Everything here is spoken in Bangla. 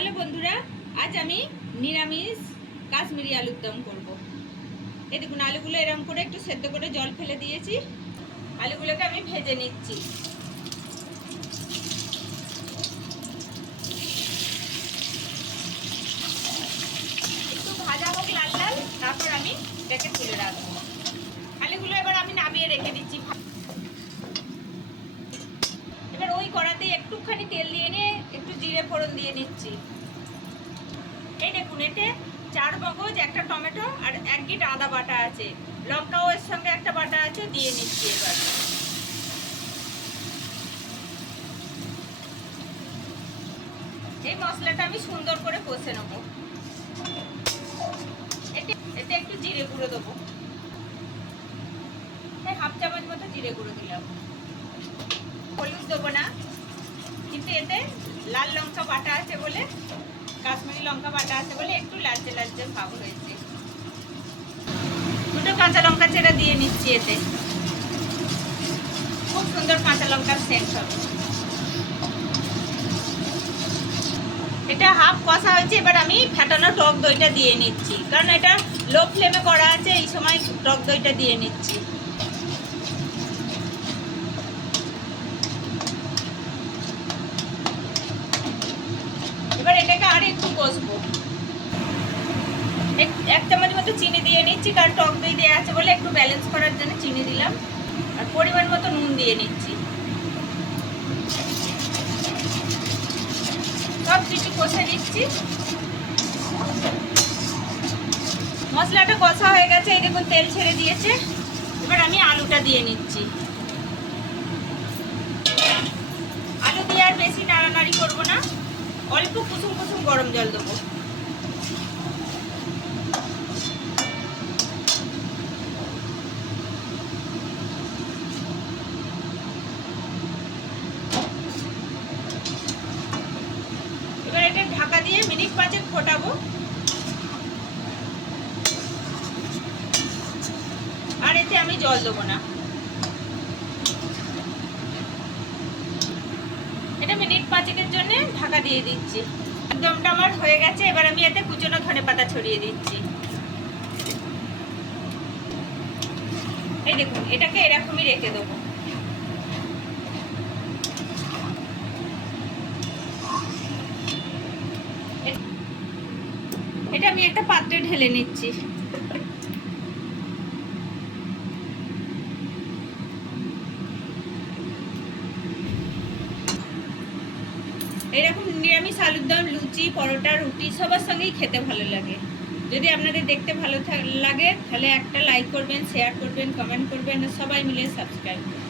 হ্যালো বন্ধুরা, আজ আমি নিরামিষ কাশ্মীরি আলুর দম করব। এই দেখুন, আলুগুলো এরকম করে একটু সেদ্ধ করে জল ফেলে দিয়েছি। আলুগুলোকে আমি ভেজে নিচ্ছি। একটু ভাজা হোক লাল লাল, তারপর আমি এটাকে তুলে রাখব। আলুগুলো এবার আমি নামিয়ে রেখে দিচ্ছি এবার ওই কড়াতে একটুখানি তেল দিয়ে নিয়ে একটু জিরে ফোড়ন দিয়ে নিচ্ছি। এই দেখুন, এতে চার মগজ, একটা টমেটো আর এক গিট আদা বাটা আছে। লঙ্কাও এর সঙ্গে একটা বাটা আছে, দিয়ে নিচ্ছি এবার। এই মশলাটা আমি সুন্দর করে কষে নেব। এতে একটু জিরে গুঁড়ো দেবো। হাফ চামচ মতো জিরে গুঁড়ো দিলাম। হলুদ দেবো না, কিন্তু এতে লাল লঙ্কা বাটা আছে বলে, কাশ্মীরি লঙ্কা বাটা আছে বলে একটু লালচে লালচে ভাব হয়েছে। দুটো কাঁচা লঙ্কা চেরা দিয়ে নিচ্ছি এতে। খুব সুন্দর কাঁচা লঙ্কার সেন্ট হবে। এটা হাফ কষা হয়েছে, এবার আমি ফেটানো টক দইটা দিয়ে নিচ্ছি। কারণ এটা লো ফ্লেমে করা আছে, এই সময় টক দইটা দিয়ে নিচ্ছি। এবার এটাকে আর একটু কষবো। এক- চামচ মতো চিনি দিয়ে নিচ্ছি, কারণ টক দই দেওয়া আছে বলে একটু ব্যালেন্স করার জন্য চিনি দিলাম। আর পরিমাণ মতো নুন দিয়ে নিচ্ছি। সব কিছু কষে নিচ্ছি। মশলাটা কষা হয়ে গেছে, এই দেখুন তেল ছেড়ে দিয়েছে। এবার আমি আলুটা দিয়ে নিচ্ছি। আলু দিয়ে আর বেশি নাড়ানাড়ি অল্প কুসুম কুসুম গরম জল দেবো। এবার এটা ঢাকা দিয়ে মিনিট পাঁচেক ফোটাবো। আর এতে আমি জল দেবো না। এটা মিনিট জন্য ঢাকা দিয়ে দিচ্ছি। দমটা আমার হয়ে গেছে, এবার আমি এতে কুচনো ধনে পাতা ছড়িয়ে দিচ্ছি। এই দেখুন, এটাকে এরকমই রেখে দেবো। এটা আমি একটা পাত্রে ঢেলে নিচ্ছি। এরকম নিরামিষ আলুর দম, লুচি, পরোটা, রুটি, সবার সঙ্গেই খেতে ভালো লাগে। যদি আপনাদের দেখতে ভালো লাগে, তাহলে একটা লাইক করবেন শেয়ার করবেন কমেন্ট করবেন সবাই মিলে সাবস্ক্রাইব করবেন।